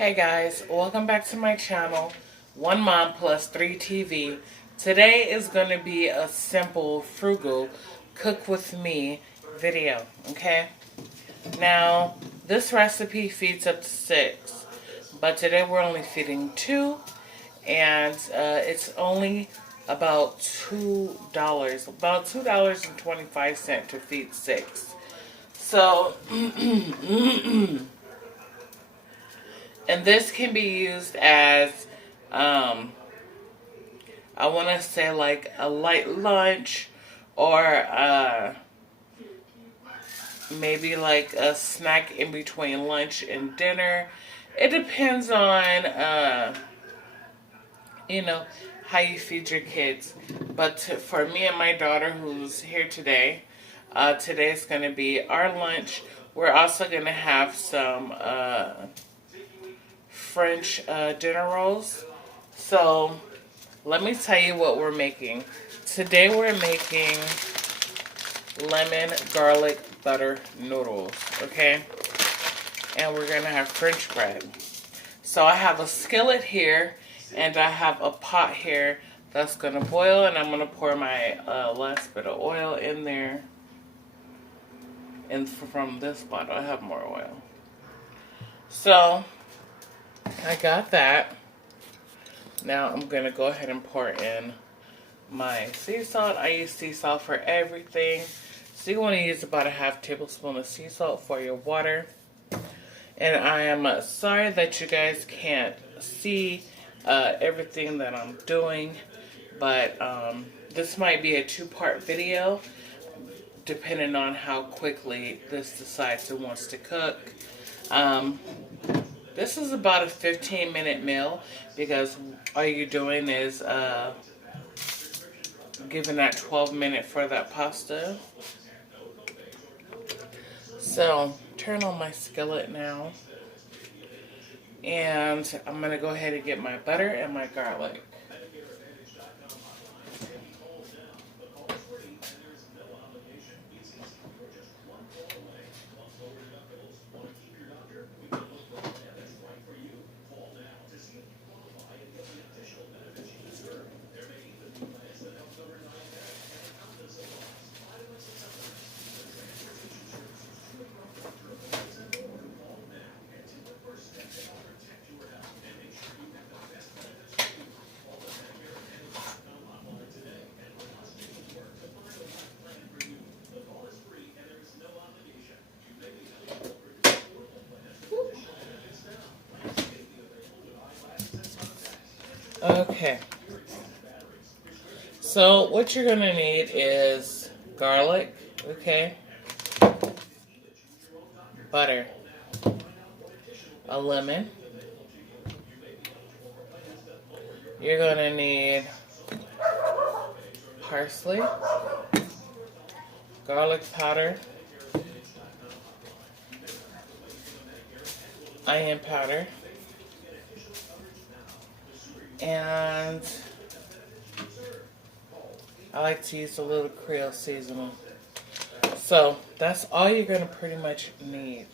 Hey guys, welcome back to my channel, One Mom Plus 3 TV. Today is going to be a simple, frugal, cook with me video, okay? Now, this recipe feeds up to 6, but today we're only feeding 2, and it's only about about $2.25 to feed 6. So, and this can be used as, I want to say like a light lunch or maybe like a snack in between lunch and dinner. It depends on, you know, how you feed your kids. But for me and my daughter who's here today, today's going to be our lunch. We're also going to have some French dinner rolls. So let me tell you what we're making. Today we're making lemon garlic butter noodles, okay? And we're gonna have French bread. So I have a skillet here and I have a pot here that's gonna boil, and I'm gonna pour my last bit of oil in there. And from this bottle I have more oil. So I got that. Now I'm going to go ahead and pour in my sea salt. I use sea salt for everything. So you want to use about a half tablespoon of sea salt for your water. And I am sorry that you guys can't see everything that I'm doing. But this might be a 2-part video, depending on how quickly this decides it wants to cook. This is about a 15-minute meal because all you're doing is giving that 12-minute for that pasta. So, turn on my skillet now. And I'm going to go ahead and get my butter and my garlic. Okay. So what you're going to need is garlic, okay, butter, a lemon. You're going to need parsley, garlic powder, onion powder, and I like to use a little Creole seasoning. So that's all you're going to pretty much need.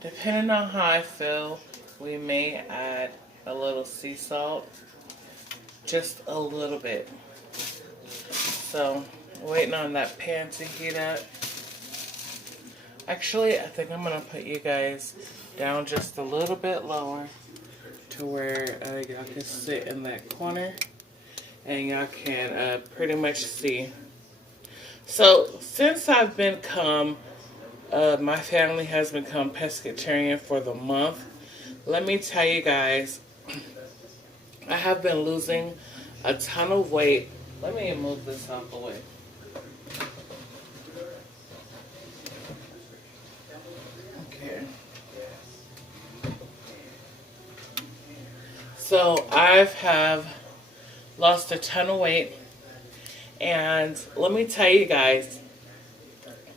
Depending on how I feel, we may add a little sea salt, just a little bit. So waiting on that pan to heat up. Actually, I think I'm going to put you guys down just a little bit lower to where y'all can sit in that corner and y'all can pretty much see. So since I've become, my family has become pescatarian for the month, let me tell you guys, I have been losing a ton of weight. Let me move this out of the way. Okay. So I have lost a ton of weight, and let me tell you guys,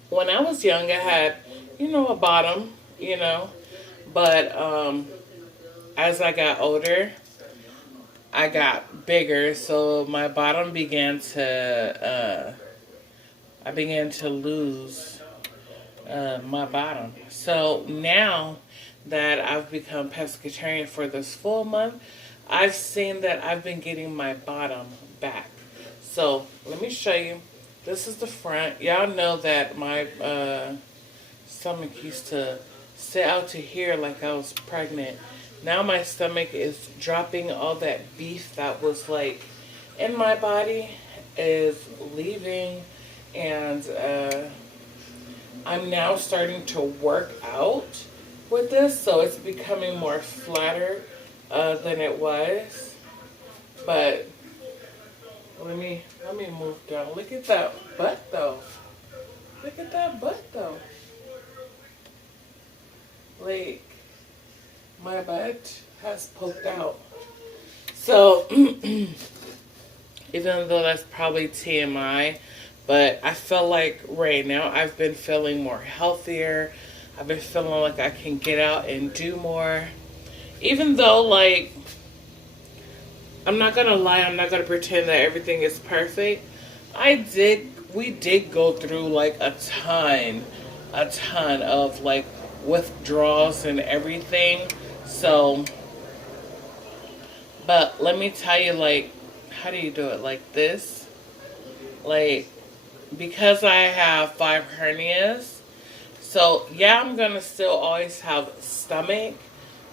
when I was young I had, a bottom, but as I got older I got bigger, so my bottom began to, I began to lose my bottom. So now that I've become pescatarian for this full month, I've seen that I've been getting my bottom back. So let me show you. This is the front. Y'all know that my stomach used to sit out to here like I was pregnant. Now my stomach is dropping. All that beef that was like in my body is leaving, and I'm now starting to work out with this, so it's becoming more flatter than it was. But let me move down. Look at that butt though. Look at that butt though. Like, my butt has poked out. So even though that's probably TMI, but I feel like right now I've been feeling more healthier. I've been feeling like I can get out and do more. Even though, like, I'm not gonna lie, I'm not gonna pretend that everything is perfect. We did go through like a ton of like withdrawals and everything. So, but let me tell you, like, how do you do it? Like this? Like, because I have 5 hernias, so yeah, I'm gonna still always have stomach,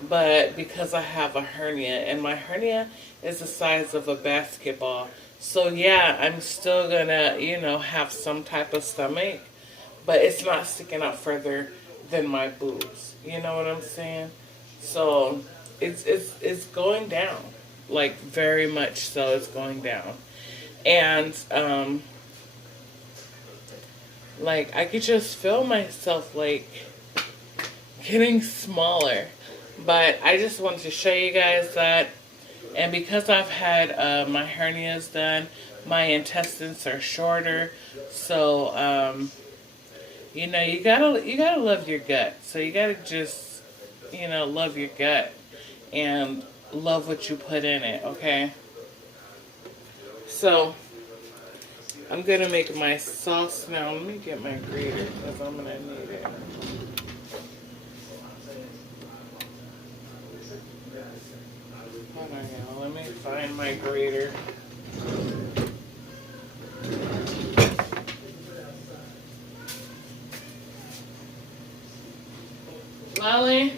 but because I have a hernia, and my hernia is the size of a basketball, so yeah, I'm still gonna, have some type of stomach, but it's not sticking out further than my boobs. You know what I'm saying? So it's going down, like very much so. It's going down, and like I could just feel myself like getting smaller. But I just wanted to show you guys that. And because I've had my hernias done, my intestines are shorter. So you gotta love your gut. So you gotta just love your gut and love what you put in it. Okay. So I'm gonna make my sauce now. Let me get my grater because I'm gonna need it. Hold on, y'all. Let me find my grater. Lolly?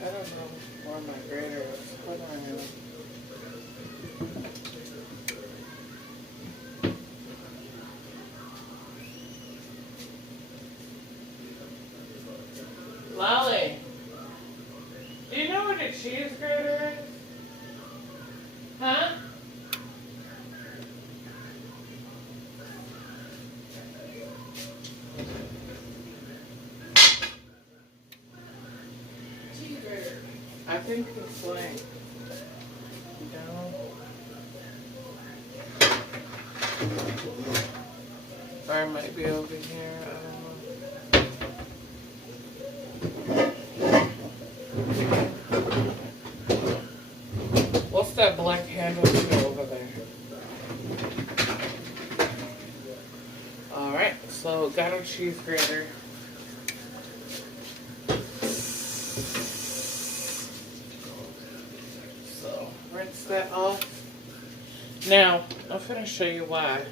I don't know where my grater is. Hold on, y'all. Lolly, do you know where the cheese grater is? Huh? Cheese grater. I think it's like down. Or it might be over here. I don't know. What's that black handle to over there? Alright, so got a cheese grater. So rinse that off. Now, I'm going to show you why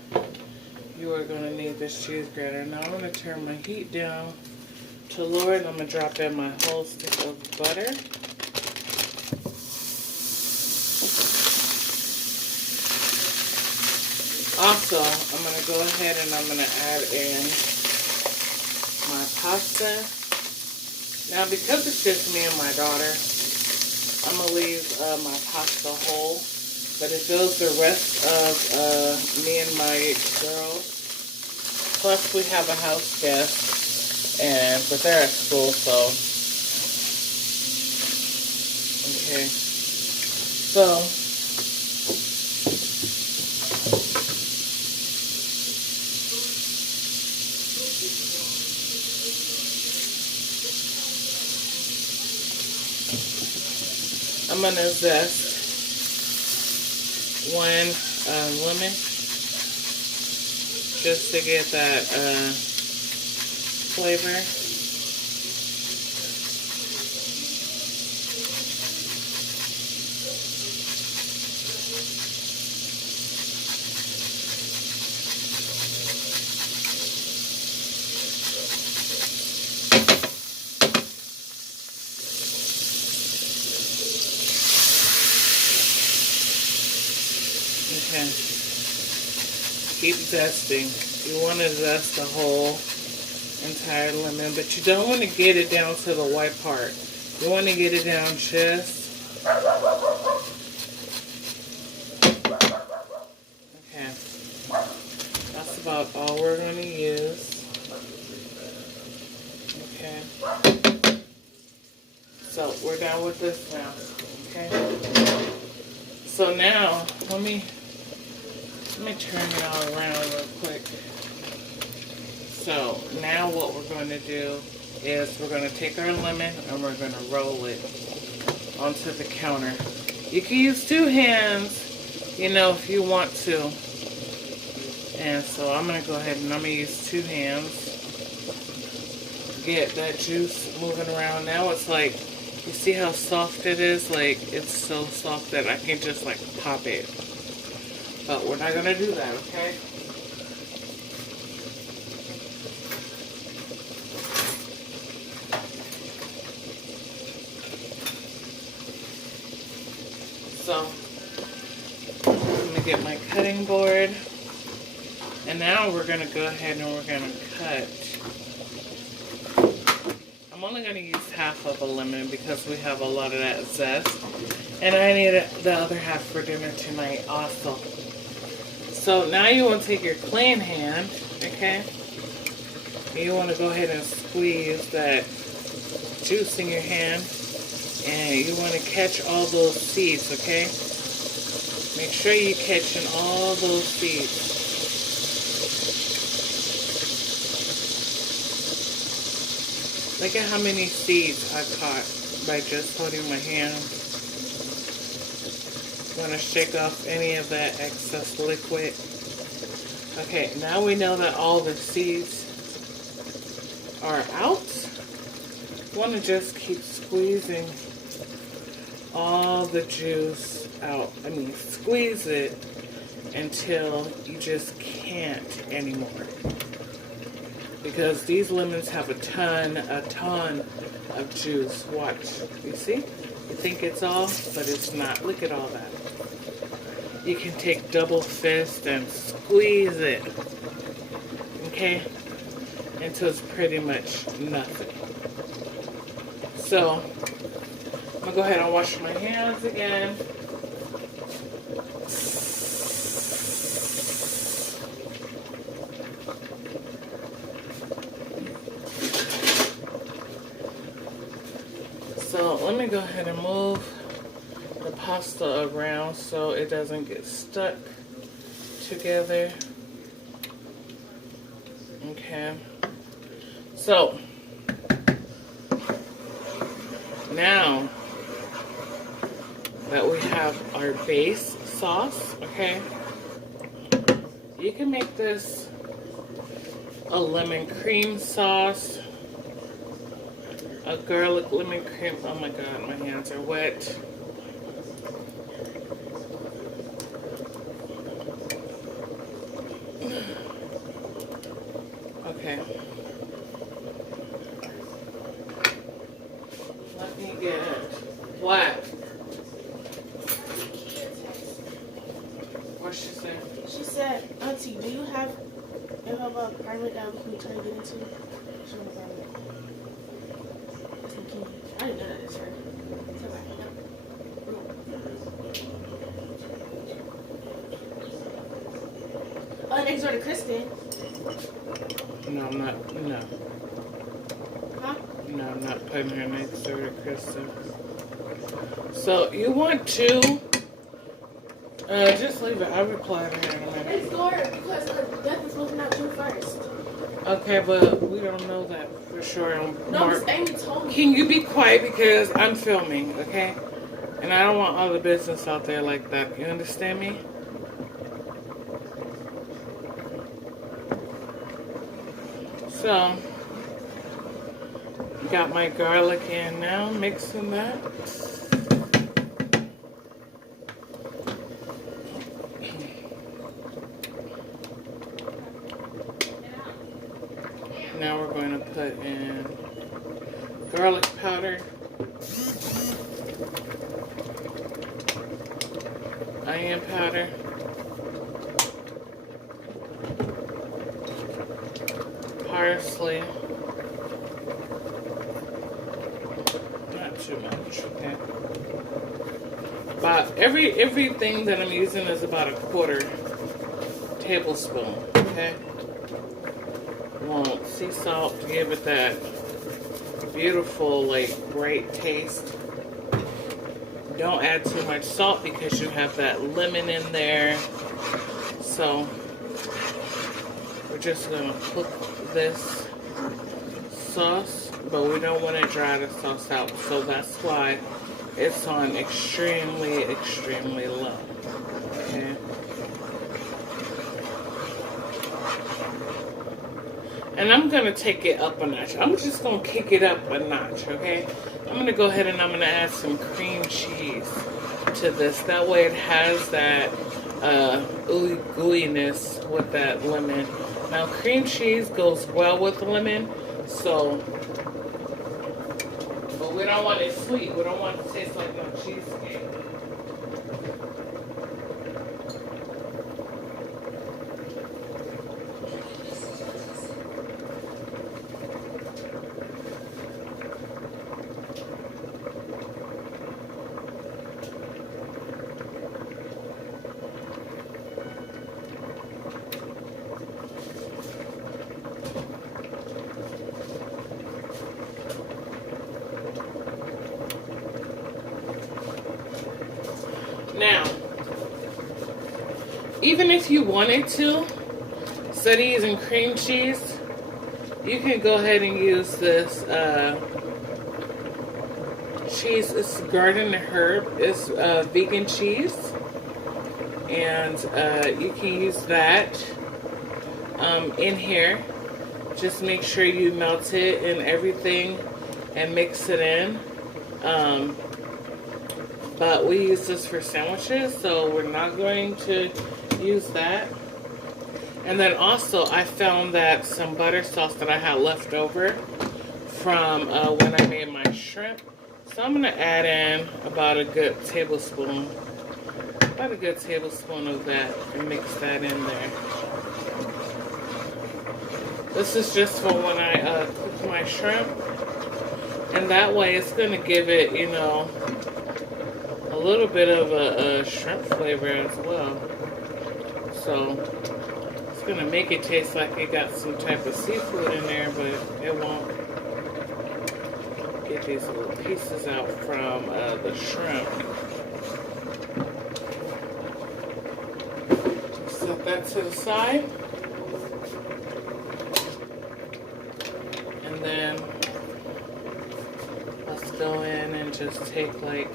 you are going to need this cheese grater. Now I'm going to turn my heat down to lower, and I'm going to drop in my whole stick of butter. Also, I'm going to go ahead and I'm going to add in my pasta. Now, because it's just me and my daughter, I'm going to leave my pasta whole. But it goes the rest of me and my girls. Plus, we have a house guest, but they're at school, so. Okay. So. I'm going to zest one lemon just to get that flavor. Okay. Keep zesting. You want to zest the whole entire lemon, but you don't want to get it down to the white part. You want to get it down just. Okay. That's about all we're going to use. Okay. So we're done with this now. Okay. So now let me turn it all around real quick. So now what we're going to do is we're going to take our lemon and we're going to roll it onto the counter. You can use two hands, you know, if you want to. And so I'm going to go ahead and I'm going to use two hands. Get that juice moving around. Now it's like, you see how soft it is? Like, it's so soft that I can just like pop it. But we're not going to do that, okay? So, I'm going to get my cutting board. And now we're going to go ahead and we're going to cut. I'm only going to use half of a lemon because we have a lot of that zest. And I need the other half for dinner tonight also. So now you want to take your clean hand, okay? And you want to go ahead and squeeze that juice in your hand. And you want to catch all those seeds, okay? Make sure you're catching all those seeds. Look at how many seeds I caught by just holding my hand. Want to shake off any of that excess liquid. Okay, now we know that all the seeds are out. Want to just keep squeezing all the juice out. I mean, squeeze it until you just can't anymore. Because these lemons have a ton of juice. Watch. You see? You think it's all, but it's not. Look at all that. You can take double fist and squeeze it. Okay? Until it's pretty much nothing. So, I'm going to go ahead and wash my hands again. So let me go ahead and move the pasta around so it doesn't get stuck together. Okay. So now that we have our base sauce, okay, you can make this a lemon cream sauce. A garlic lemon cream. Oh my god, my hands are wet. Okay. Let me get what? What'd she say? She said, Auntie, do you have a apartment that we can try to get into? She wants an apartment. I didn't know that is her. Oh, next door to Kristen. No, I'm not. No. Huh? No, I'm not putting her next door to Kristen. So you want to just leave it. I'll reply to her in a minute. Next door because Death is moving out June 1st. Okay, but we don't know that for sure. No, Miss Amy told me. Can you be quiet because I'm filming, okay? And I don't want all the business out there like that. You understand me? So, got my garlic in now, mixing that. Now we're going to put in garlic powder, onion powder, parsley, not too much, okay. About everything that I'm using is about a quarter tablespoon, okay. Want sea salt to give it that beautiful, like, bright taste. Don't add too much salt because you have that lemon in there. So we're just gonna cook this sauce, but we don't want to dry the sauce out. So that's why it's on extremely, extremely low. Okay. And I'm going to take it up a notch. I'm just going to kick it up a notch, okay? I'm going to go ahead and I'm going to add some cream cheese to this. That way it has that gooiness with that lemon. Now, cream cheese goes well with lemon, so, but we don't want it sweet. We don't want it to taste like no cheesecake. Now, even if you wanted to, instead of using cream cheese, you can go ahead and use this cheese. It's Garden Herb. It's vegan cheese. And you can use that in here. Just make sure you melt it and everything and mix it in. But we use this for sandwiches, so we're not going to use that. And then also, I found that some butter sauce that I had left over from when I made my shrimp. So I'm going to add in about a good tablespoon of that and mix that in there. This is just for when I cook my shrimp. And that way it's going to give it, you know, a little bit of a shrimp flavor as well. So it's going to make it taste like it got some type of seafood in there, but it won't. Get these little pieces out from the shrimp. Set that to the side. And then let's go in and just take like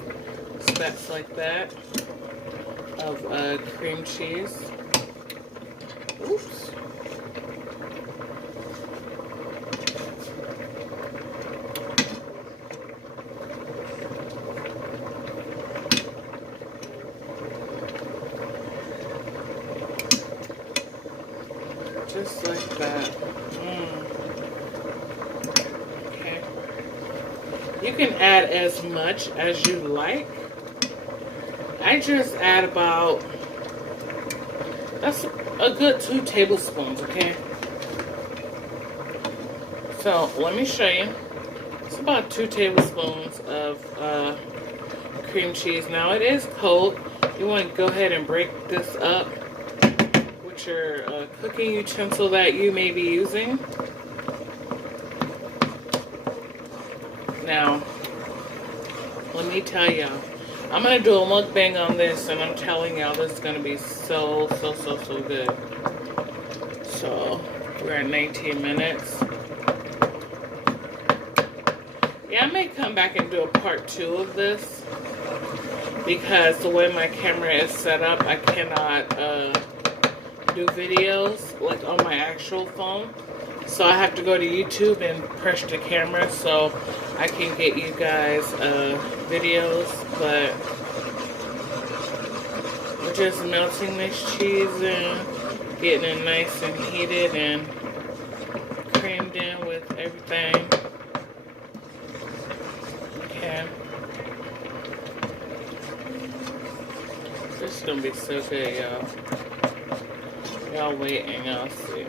specks like that of cream cheese. Oops. Just like that. Okay. You can add as much as you like. I just add about, that's a good 2 tablespoons, okay? So let me show you. It's about 2 tablespoons of cream cheese. Now it is cold. You want to go ahead and break this up with your cooking utensil that you may be using. Now, let me tell y'all. I'm going to do a mukbang on this, and I'm telling y'all this is going to be so good. So, we're at 19 minutes. Yeah, I may come back and do a part 2 of this, because the way my camera is set up, I cannot do videos like on my actual phone. So I have to go to YouTube and press the camera so I can get you guys videos. But we're just melting this cheese in, getting it nice and heated and creamed in with everything. Okay. This is gonna be so good, y'all. Y'all wait and y'all see.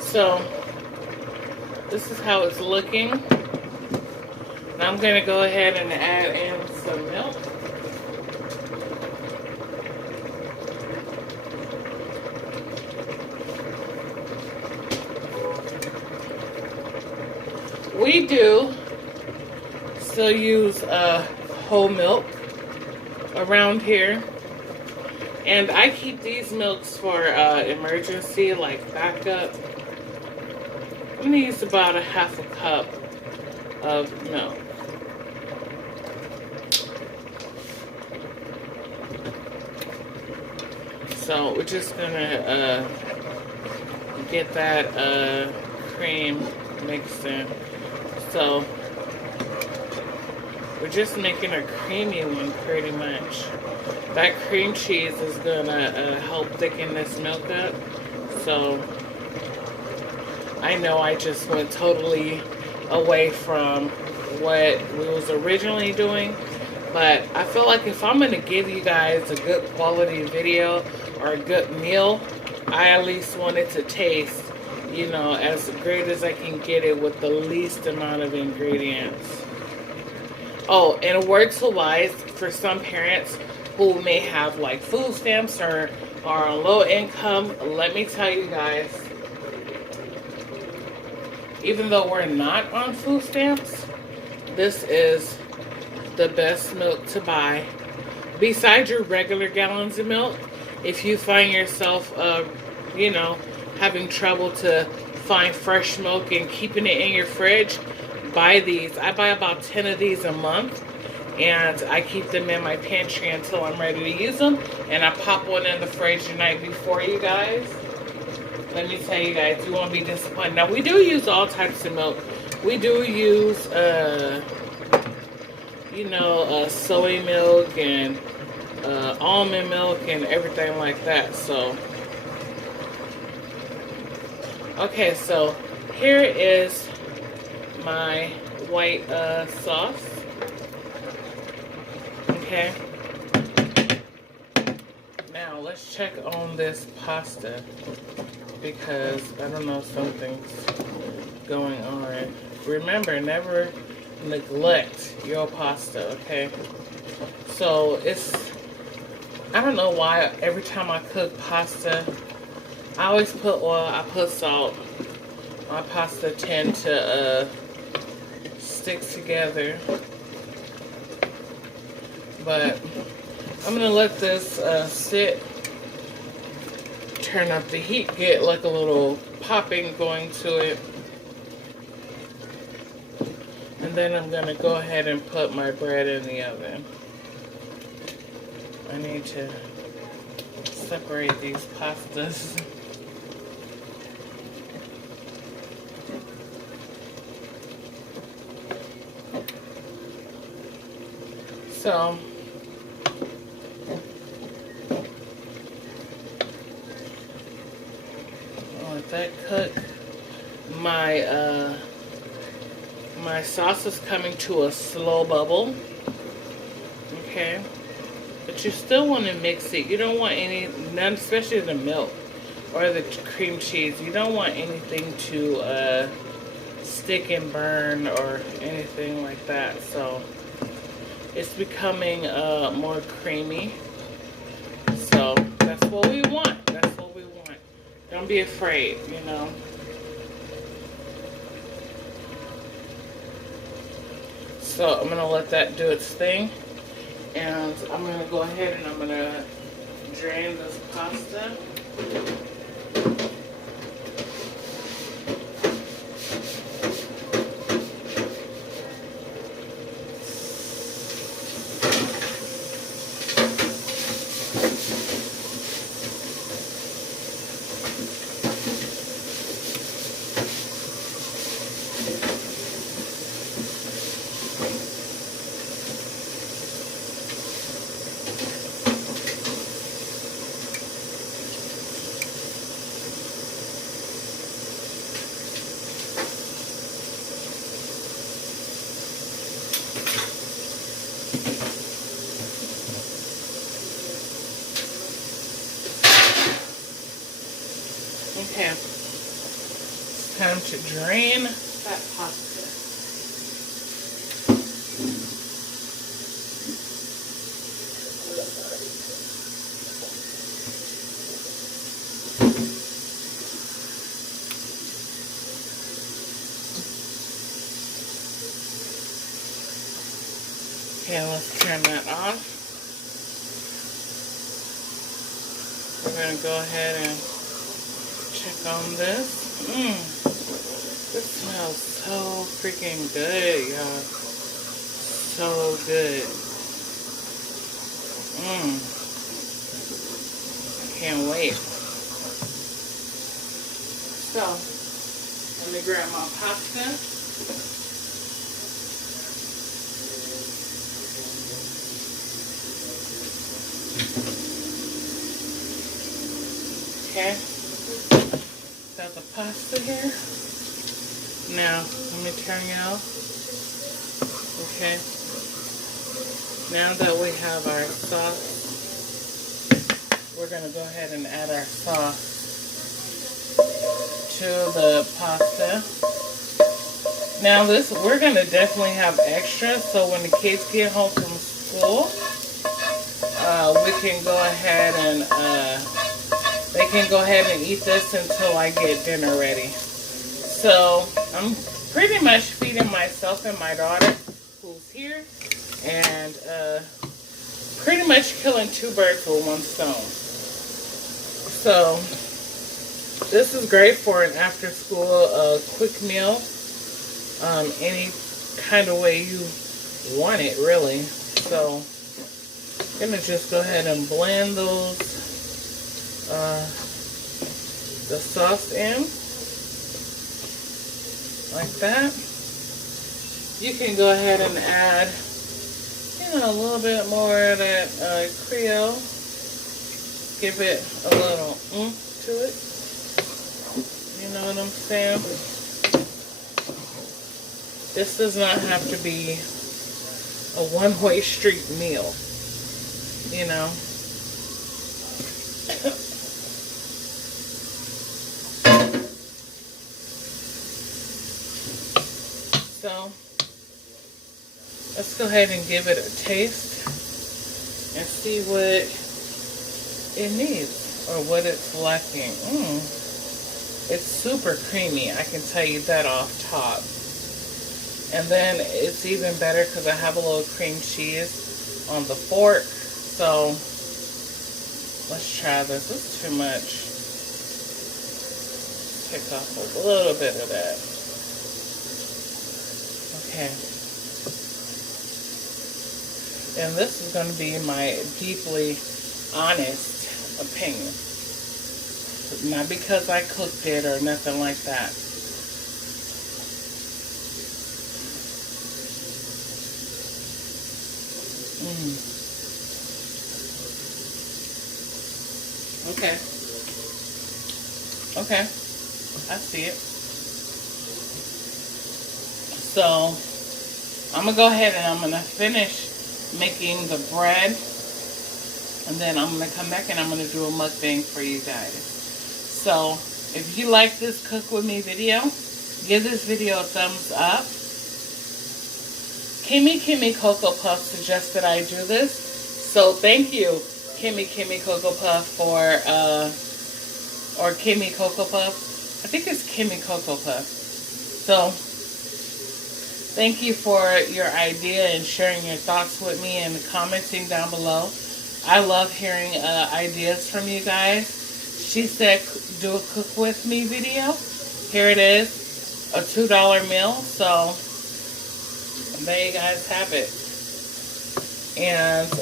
So, this is how it's looking. Now I'm going to go ahead and add in some milk. We do still use whole milk around here. And I keep these milks for emergency, like backup. I'm going to use about a half a cup of milk. So we're just going to get that cream mixed in. So we're just making a creamy one pretty much. That cream cheese is going to help thicken this milk up. So I know I just went totally away from what we was originally doing, but I feel like if I'm going to give you guys a good quality video or a good meal, I at least want it to taste, you know, as great as I can get it with the least amount of ingredients. Oh, and a word to wise for some parents who may have like food stamps or are on low income, let me tell you guys, even though we're not on food stamps, this is the best milk to buy. Besides your regular gallons of milk, if you find yourself, you know, having trouble to find fresh milk and keeping it in your fridge, buy these. I buy about 10 of these a month, and I keep them in my pantry until I'm ready to use them, and I pop one in the fridge the night before, you guys. Let me tell you guys, you won't be disappointed. Now, we do use all types of milk. We do use, you know, soy milk and almond milk and everything like that. So, okay, so here is my white sauce. Okay. Now, let's check on this pasta, because I don't know, something's going on. Remember, never neglect your pasta, okay? So I don't know why every time I cook pasta, I always put oil, I put salt. My pasta tend to stick together. But I'm gonna let this sit. Turn up the heat, get like a little popping going to it. And then I'm going to go ahead and put my bread in the oven. I need to separate these pastas. So, I'll let that cook. My sauce is coming to a slow bubble. Okay. But you still want to mix it. You don't want none, especially the milk or the cream cheese. You don't want anything to stick and burn or anything like that. So it's becoming more creamy. So that's what we want. That's what we want. Don't be afraid, you know. So I'm going to let that do its thing. And I'm going to go ahead and I'm going to drain this pasta. Okay. It's time to drain that pasta. Okay, let's turn that off. We're going to go ahead and check on this. This smells so freaking good, y'all. So good. I can't wait. So, let me grab my pasta. Okay, got the pasta here. Now, let me turn it off. Okay, now that we have our sauce, we're going to go ahead and add our sauce to the pasta. Now this, we're going to definitely have extra, so when the kids get home from school, we can go ahead and they can go ahead and eat this until I get dinner ready. So I'm pretty much feeding myself and my daughter, who's here, and pretty much killing two birds with one stone. So this is great for an after school quick meal, any kind of way you want it, really. So I'm gonna just go ahead and blend those the sauce in like that. You can go ahead and add, you know, a little bit more of that Creole. Give it a little oomph to it. You know what I'm saying? This does not have to be a one-way street meal, you know. So let's go ahead and give it a taste and see what it needs or what it's lacking. It's super creamy, I can tell you that off top. And then it's even better because I have a little cream cheese on the fork. So let's try this. This is too much. Take off a little bit of that. Okay. And this is going to be my deeply honest opinion. Not because I cooked it or nothing like that. Okay. Okay. I see it. So, I'm going to go ahead and I'm going to finish making the bread. And then I'm going to come back and I'm going to do a mukbang for you guys. So, if you like this Cook With Me video, give this video a thumbs up. Kimmy Cocoa Puff suggested I do this. So, thank you, Kimmy Cocoa Puff for, or Kimmy Cocoa Puff. I think it's Kimmy Cocoa Puff. So, thank you for your idea and sharing your thoughts with me and commenting down below. I love hearing ideas from you guys. She said, do a Cook With Me video. Here it is, a $2 meal. So, there you guys have it. And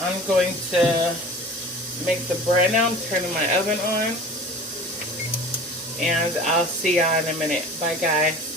I'm going to make the bread now. I'm turning my oven on. And I'll see y'all in a minute. Bye, guys.